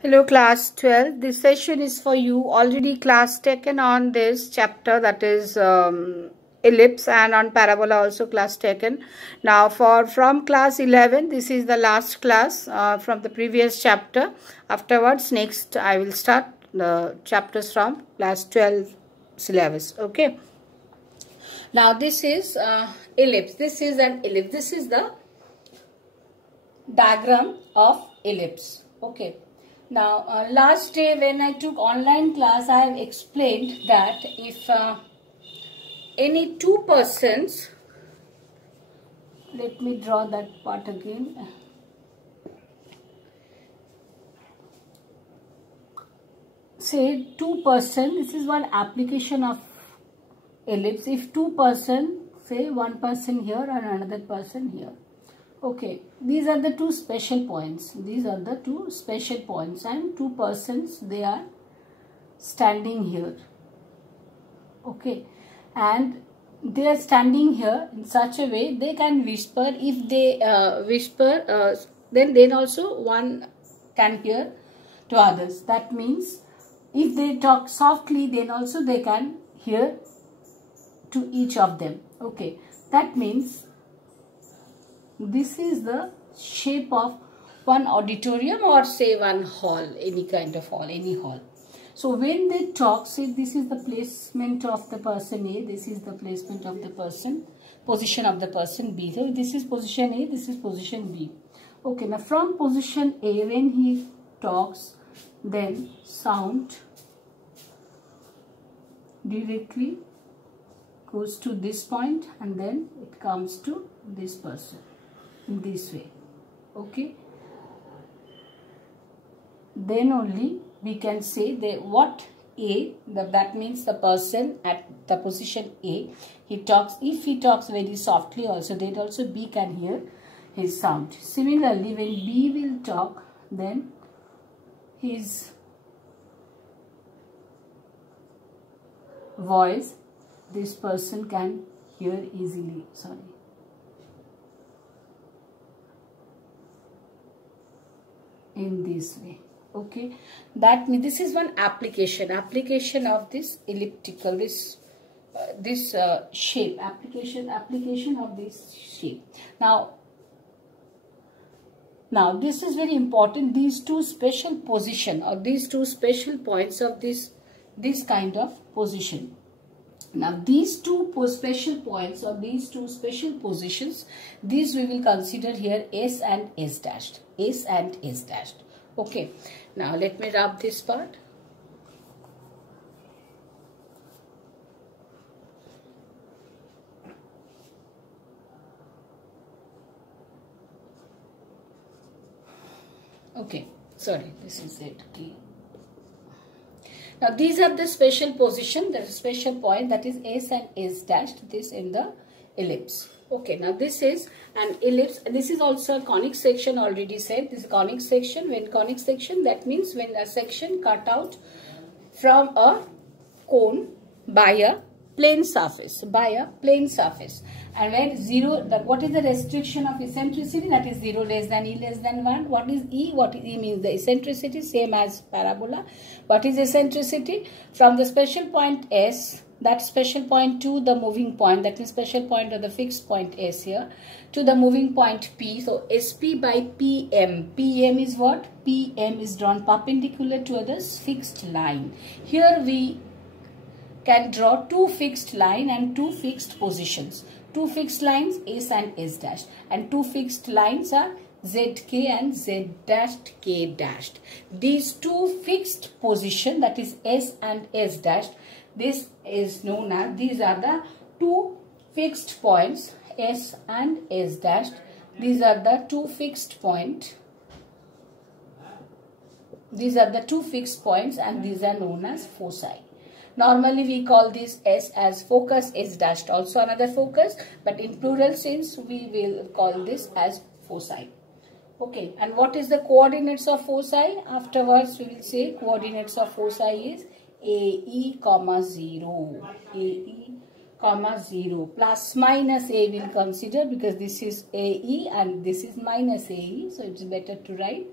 Hello class 12. This session is for you. Already class taken on this chapter, that is ellipse, and on parabola also class taken. Now from class 11, this is the last class from the previous chapter. Afterwards, next I will start the chapters from class 12 syllabus. Okay. Now this is ellipse. This is an ellipse. This is the diagram of ellipse. Okay. Now, last day when I took online class, I have explained that if any two persons, let me draw that part again. Say two person, this is one application of ellipse. If two person, say one person here and another person here. Okay, these are the two special points. These are the two special points, and two persons, they are standing here. Okay, and they are standing here in such a way they can whisper. If they whisper, then also one can hear to others. That means if they talk softly, then also they can hear to each of them. Okay, that means this is the shape of one auditorium, or say one hall, any kind of hall, any hall. So when they talk, say this is the placement of the person A, this is the placement of the position of the person B. So this is position A, this is position B. Okay, now from position A, when he talks, then sound directly goes to this point and then it comes to this person. In this way. Okay, then only we can say that what A, that means the person at the position A, he talks. If he talks very softly also, then also B can hear his sound. Similarly, when B will talk, then his voice, this person can hear easily. In this way. Okay, that means this is one application of this elliptical, this shape, application of this shape. Now this is very important. These two special position, or these two special points of this kind of position. Now these two special points, or these two special positions, these we will consider here S and S dashed. S and S dashed. Okay. Now let me rub this part. Okay. Sorry, this is it. Okay. Now these are the special position, the special point, that is S and S dashed, this in the ellipse. Okay, now this is an ellipse. This is also a conic section, already said. This is conic section. When conic section, that means when a section cut out from a cone by a plane surface. And when zero, what is the restriction of eccentricity? That is 0 less than E less than 1. What is E? What is E means the eccentricity, same as parabola. What is eccentricity? From the special point S, that special point to the moving point, that is special point or the fixed point S here, to the moving point P. So SP by PM. PM is what? PM is drawn perpendicular to this fixed line. Here we can draw two fixed line and two fixed positions. Two fixed lines, S and S dash, and two fixed lines are ZK and Z dashed K dashed. These two fixed position, that is S and S dashed, this is known as, these are the two fixed points, S and S dashed. These are the two fixed point. These are the two fixed points, and these are known as foci. Normally we call this S as focus, S dashed also another focus, but in plural sense we will call this as foci. Okay, and what is the coordinates of foci? Afterwards we will say coordinates of foci is AE, 0. AE, 0. Plus minus A will consider, because this is AE and this is minus AE. So it's better to write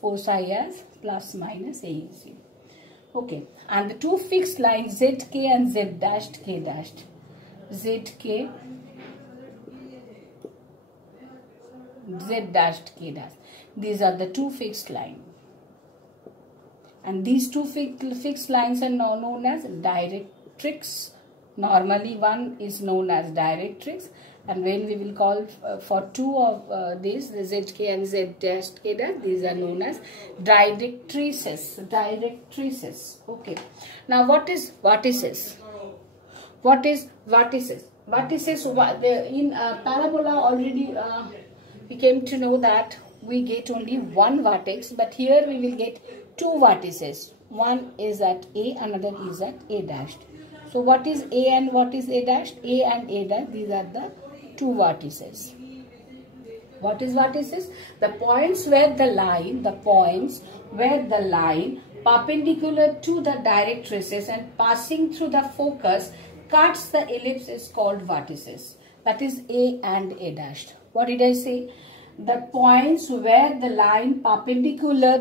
foci as plus minus A is 0. Okay, and the two fixed lines zk and z dashed k dashed. Zk, z dashed k dashed. These are the two fixed lines. And these two fixed lines are now known as directrix. Normally one is known as directrix, and when we will call for two of these, the zk and z dashed k dash, these are known as directrices. Directrices. Okay. Now what is vertices? What is vertices? Vertices in parabola already we came to know that we get only one vertex, but here we will get two vertices. One is at A, another is at A dashed. So what is A and what is A dashed? A and A dash, these are the two vertices. What is vertices? The points where the line, perpendicular to the directrices and passing through the focus cuts the ellipse is called vertices. That is A and A dashed. What did I say? The points where the line perpendicular,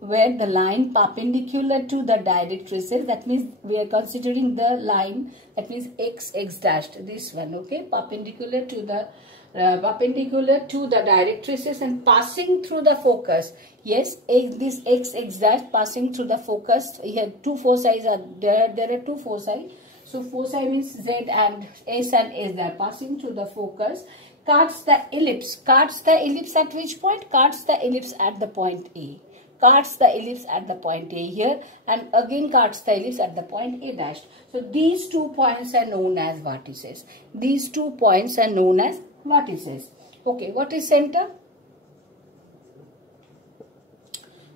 where the line perpendicular to the directrices, that means we are considering the line, that means x dashed, this one, okay, perpendicular to the directrices and passing through the focus. Yes, this x dash passing through the focus. Here two foci are there. There are two foci. So foci means z and s and s there, passing through the focus. Cuts the ellipse. Cuts the ellipse at which point? Cuts the ellipse at the point A. Cuts the ellipse at the point A here, and again cuts the ellipse at the point A dashed. So these 2 points are known as vertices. These 2 points are known as vertices. Okay, what is center?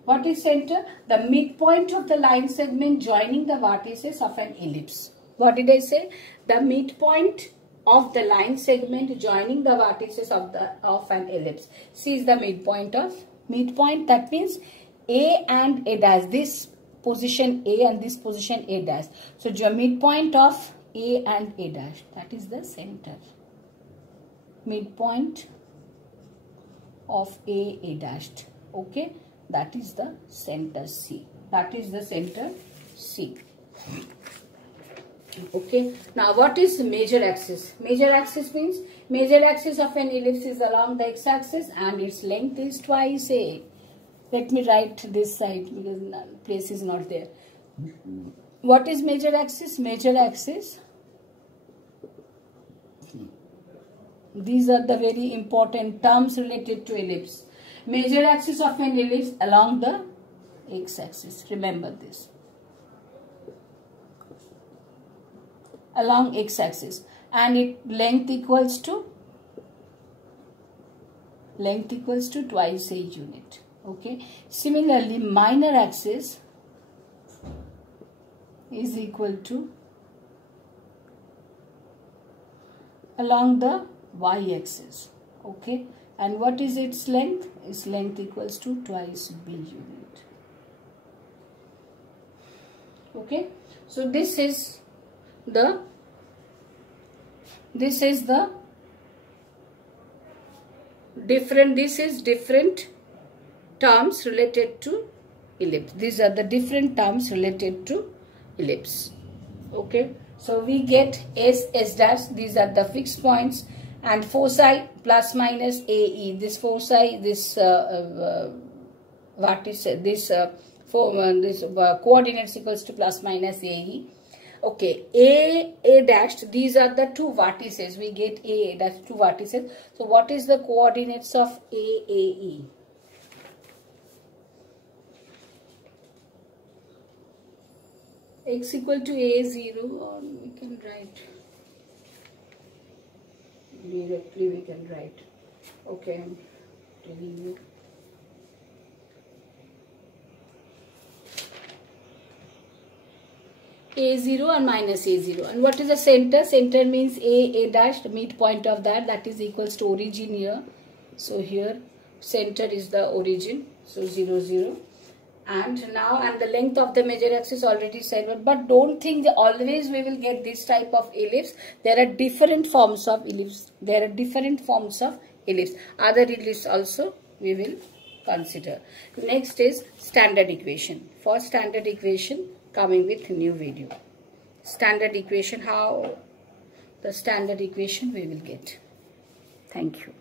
What is center? The midpoint of the line segment joining the vertices of an ellipse. What did I say? The midpoint of the line segment joining the vertices of an ellipse. C is the midpoint. That means A and A dash. This position A and this position A dash. So the midpoint of A and A dash. That is the center. Midpoint of A dashed. Okay. That is the center C. That is the center C. Okay. Now what is major axis? Major axis means major axis of an ellipse is along the x-axis and its length is twice A. Let me write this side because place is not there. What is major axis? Major axis. These are the very important terms related to ellipse. Major axis of an ellipse along the x-axis. Remember this. Along x-axis, and its length equals to twice a unit. Okay. Similarly, minor axis is equal to along the y-axis. Okay. And what is its length? Its length equals to twice b unit. Okay. So this is different terms related to ellipse. These are the different terms related to ellipse. Okay. So we get S dash. These are the fixed points, and foci plus minus AE. This foci, this vertex, this coordinates equals to plus minus AE. Okay, A dashed, these are the two vertices. We get A dash, two vertices. So what is the coordinates of AE? X equal to A0, or we can write directly, we can write. Okay, I'm telling you. A0 and minus A0. And what is the center? Center means A dash, midpoint of that is equals to origin here. So here center is the origin. So 0, 0. And now, and the length of the major axis already said, but don't think that always we will get this type of ellipse. There are different forms of ellipse. Other ellipse also we will consider. Next is standard equation. For standard equation, coming with new video. Standard equation, how the standard equation we will get. Thank you.